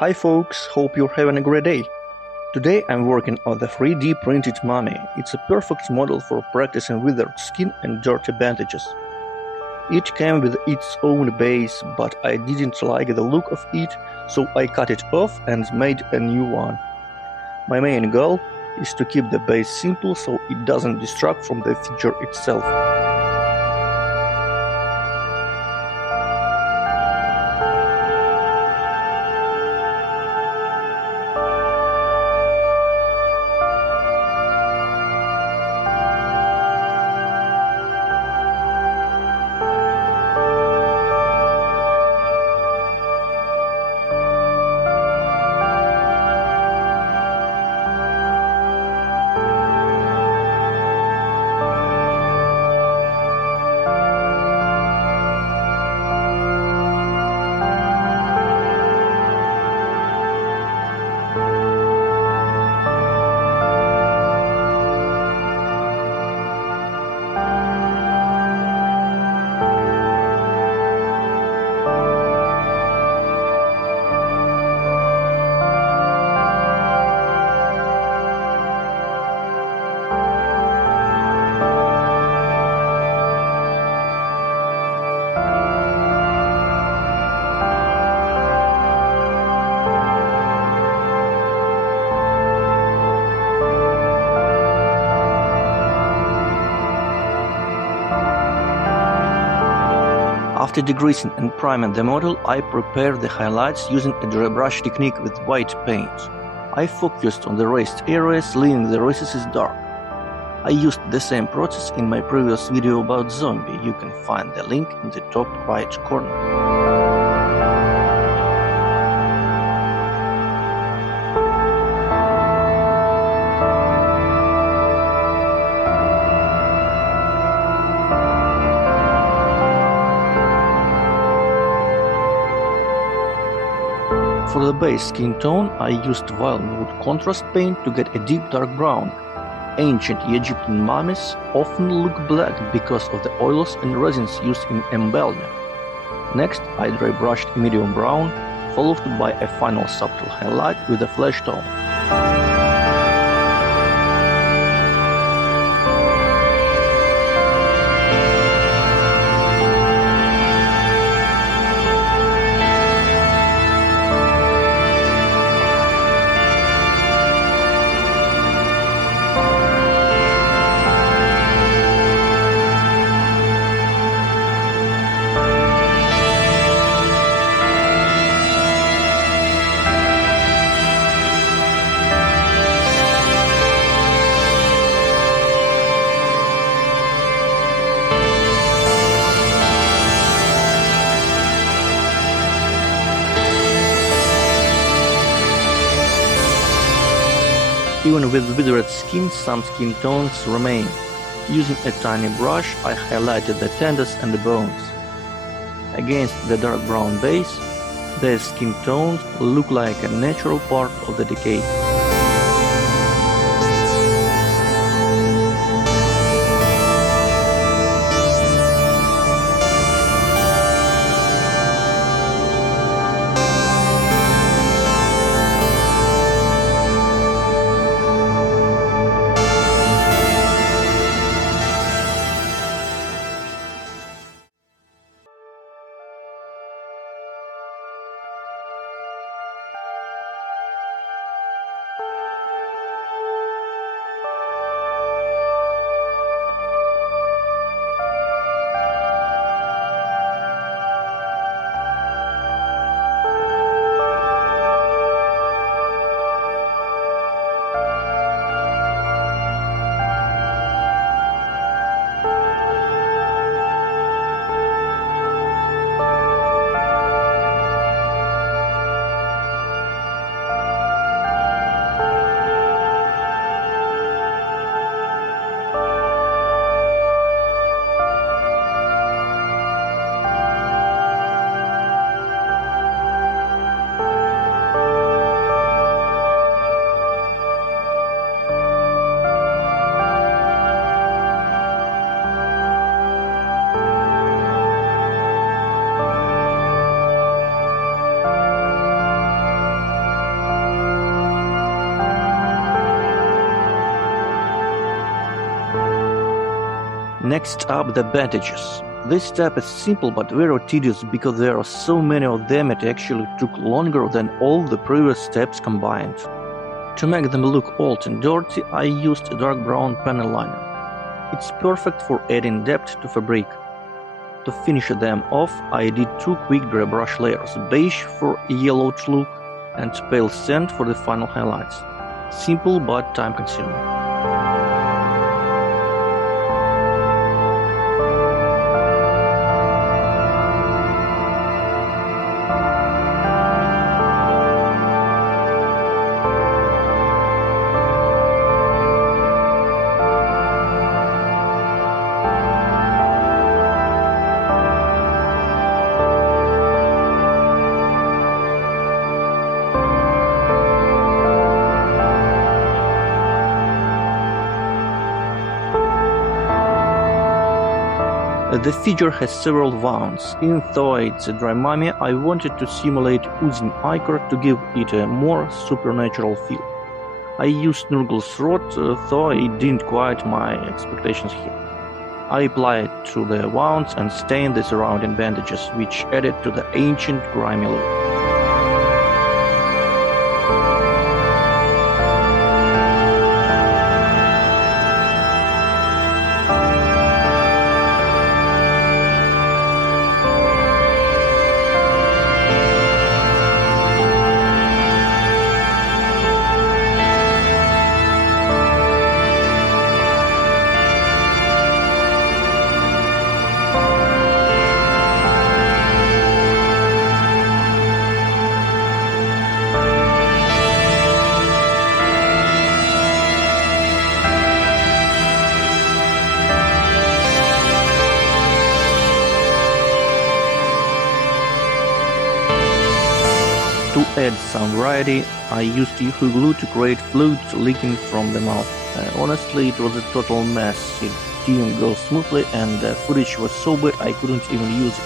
Hi folks, hope you're having a great day. Today I'm working on the 3D printed mummy. It's a perfect model for practicing withered skin and dirty bandages. It came with its own base, but I didn't like the look of it, so I cut it off and made a new one. My main goal is to keep the base simple so it doesn't distract from the feature itself. After degreasing and priming the model, I prepared the highlights using a drybrush technique with white paint. I focused on the raised areas, leaving the recesses dark. I used the same process in my previous video about zombie. You can find the link in the top right corner. For the base skin tone, I used Wildwood contrast paint to get a deep dark brown. Ancient Egyptian mummies often look black because of the oils and resins used in embellishment. Next, I dry brushed a medium brown, followed by a final subtle highlight with a flesh tone. Even with withered skin, some skin tones remain. Using a tiny brush, I highlighted the tendons and the bones. Against the dark brown base, the skin tones look like a natural part of the decay. Next up, the bandages. This step is simple but very tedious because there are so many of them it actually took longer than all the previous steps combined. To make them look old and dirty, I used a dark brown panel liner. It's perfect for adding depth to fabric. To finish them off, I did 2 quick dry brush layers, beige for a yellowed look and pale sand for the final highlights. Simple but time consuming. The figure has several wounds. Even though it's a dry mummy, I wanted to simulate oozing ichor to give it a more supernatural feel. I used Nurgle's rod, though it didn't quite my expectations here. I applied it to the wounds and stained the surrounding bandages, which added to the ancient grimy look. To add some variety, I used UV glue to create fluid leaking from the mouth. Honestly, it was a total mess. It didn't go smoothly and the footage was so bad I couldn't even use it.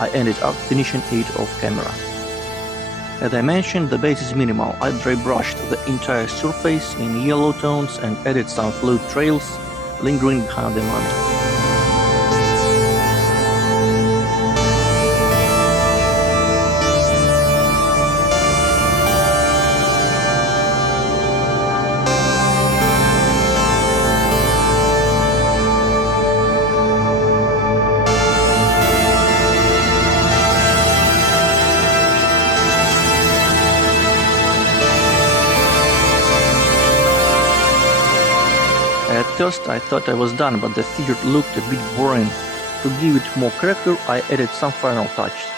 I ended up finishing it off camera. As I mentioned, the base is minimal. I dry brushed the entire surface in yellow tones and added some fluid trails lingering behind the mummy. At first I thought I was done, but the figure looked a bit boring. To give it more character, I added some final touches.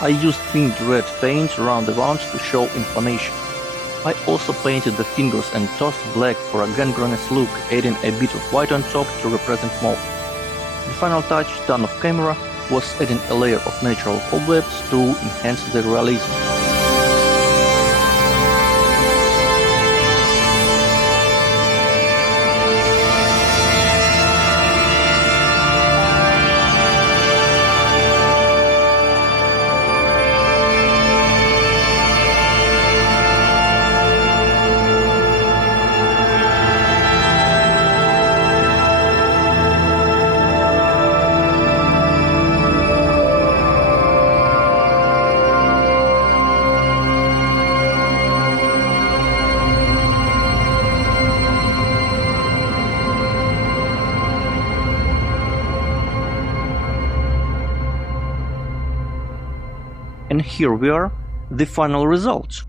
I used pink red paint around the wounds to show inflammation. I also painted the fingers and toes black for a gangrenous look, adding a bit of white on top to represent mold. The final touch, done off camera, was adding a layer of natural cobwebs to enhance the realism. And here we are, the final result.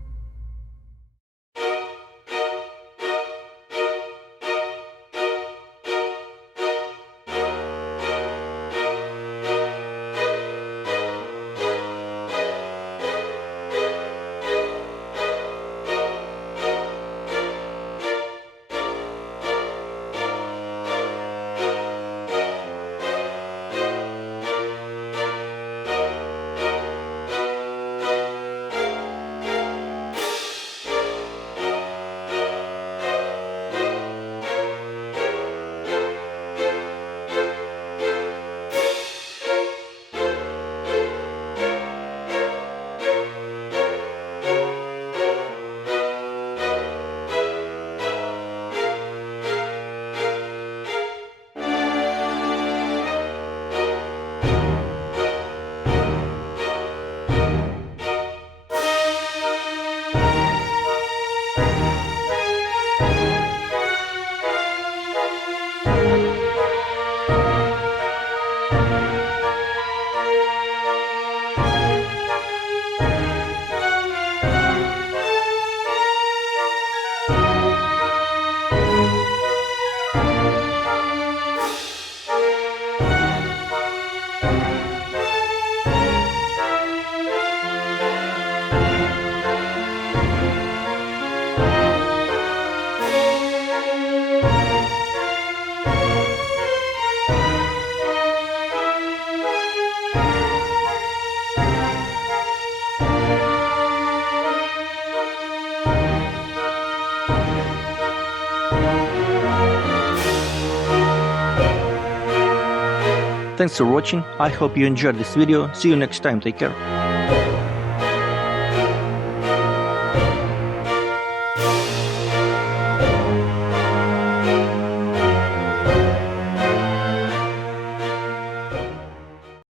Thanks for watching, I hope you enjoyed this video, see you next time, take care.